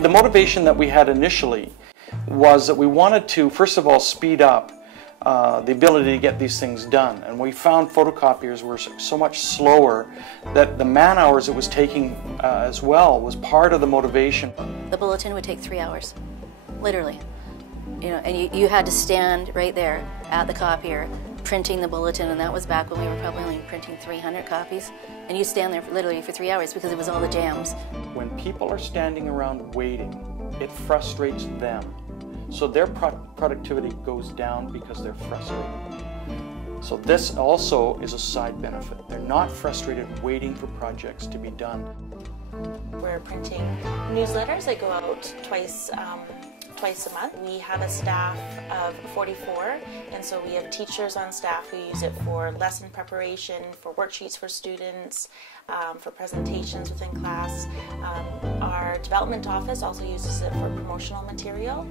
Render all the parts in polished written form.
The motivation that we had initially was that we wanted to, first of all, speed up the ability to get these things done. And we found photocopiers were so much slower that the man hours it was taking as well was part of the motivation. The bulletin would take 3 hours, literally. And you had to stand right there at the copier printing the bulletin, and that was back when we were probably only printing 300 copies. And you stand there literally for 3 hours because it was all the jams. When people are standing around waiting, it frustrates them. So their productivity goes down because they're frustrated. So this also is a side benefit. They're not frustrated waiting for projects to be done. We're printing newsletters that go out twice a month. We have a staff of 44, and so we have teachers on staff who use it for lesson preparation, for worksheets for students, for presentations within class. Our development office also uses it for promotional material.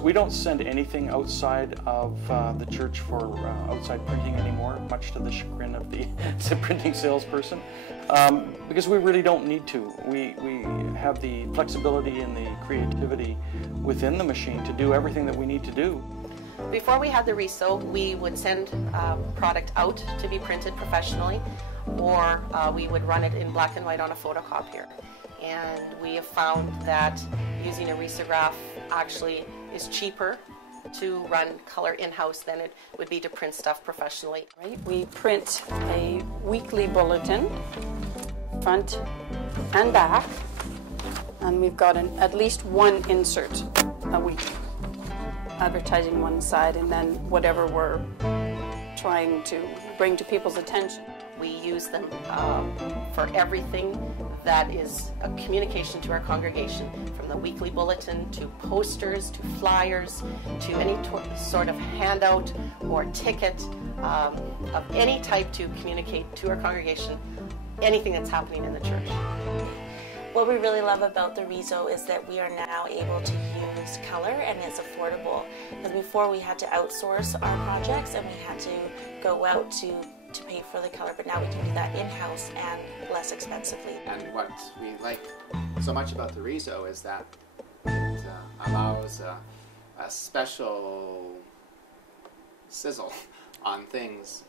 We don't send anything outside of the church for outside printing anymore, much to the chagrin of the printing salesperson, because we really don't need to. We have the flexibility and the creativity within the machine to do everything that we need to do. Before we had the RISO, we would send product out to be printed professionally, or we would run it in black and white on a photocopier. And we have found that using a risograph actually is cheaper to run color in-house than it would be to print stuff professionally. We print a weekly bulletin, front and back, and we've got at least one insert a week, advertising one side and then whatever we're trying to bring to people's attention. We use them for everything that is a communication to our congregation, from the weekly bulletin to posters to flyers to any sort of handout or ticket of any type to communicate to our congregation anything that's happening in the church. What we really love about the RISO is that we are now able to use color, and it's affordable. Because before we had to outsource our projects and we had to go out to pay for the color, but now we can do that in-house and less expensively. And what we like so much about the RISO is that it allows a special sizzle on things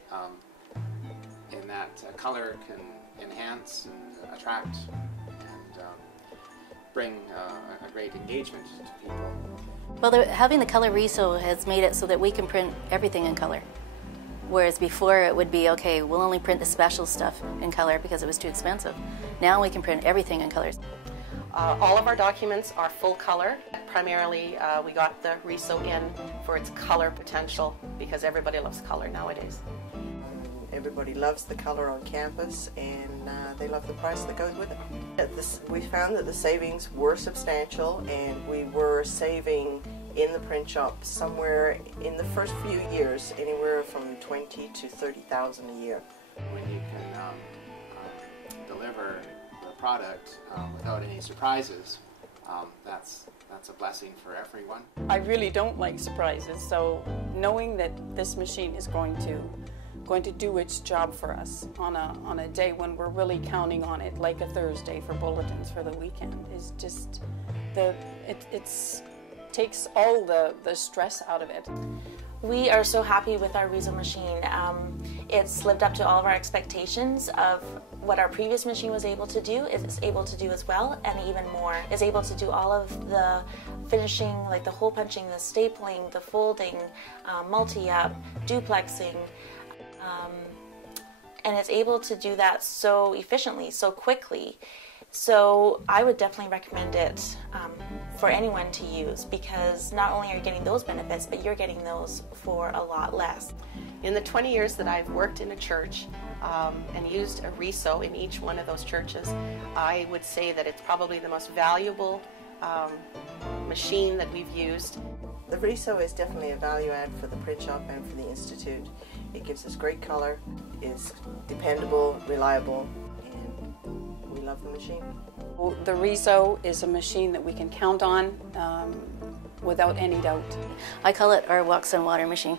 in that color can enhance and attract and bring a great engagement to people. Well, having the color RISO has made it so that we can print everything in color. Whereas before it would be, okay, we'll only print the special stuff in color because it was too expensive. Now we can print everything in colors. All of our documents are full color. Primarily, we got the RISO in for its color potential because everybody loves color nowadays. Everybody loves the color on campus, and they love the price that goes with it. We found that the savings were substantial, and we were saving in the print shop somewhere in the first few years anywhere from $20,000 to $30,000 a year. When you can deliver the product without any surprises, that's a blessing for everyone. I really don't like surprises, so knowing that this machine is going to do its job for us on a day when we're really counting on it, like a Thursday for bulletins for the weekend, is just it takes all the stress out of it. We are so happy with our RISO machine. It's lived up to all of our expectations of what our previous machine was able to do. It's able to do as well, and even more. It's able to do all of the finishing, like the hole punching, the stapling, the folding, multi-up, duplexing, and it's able to do that so efficiently, so quickly. So I would definitely recommend it for anyone to use, because not only are you getting those benefits, but you're getting those for a lot less. In the 20 years that I've worked in a church and used a RISO in each one of those churches, I would say that it's probably the most valuable machine that we've used. The RISO is definitely a value add for the print shop and for the Institute. It gives us great color, is dependable, reliable, and we love the machine. The RISO is a machine that we can count on without any doubt. I call it our walks on water machine.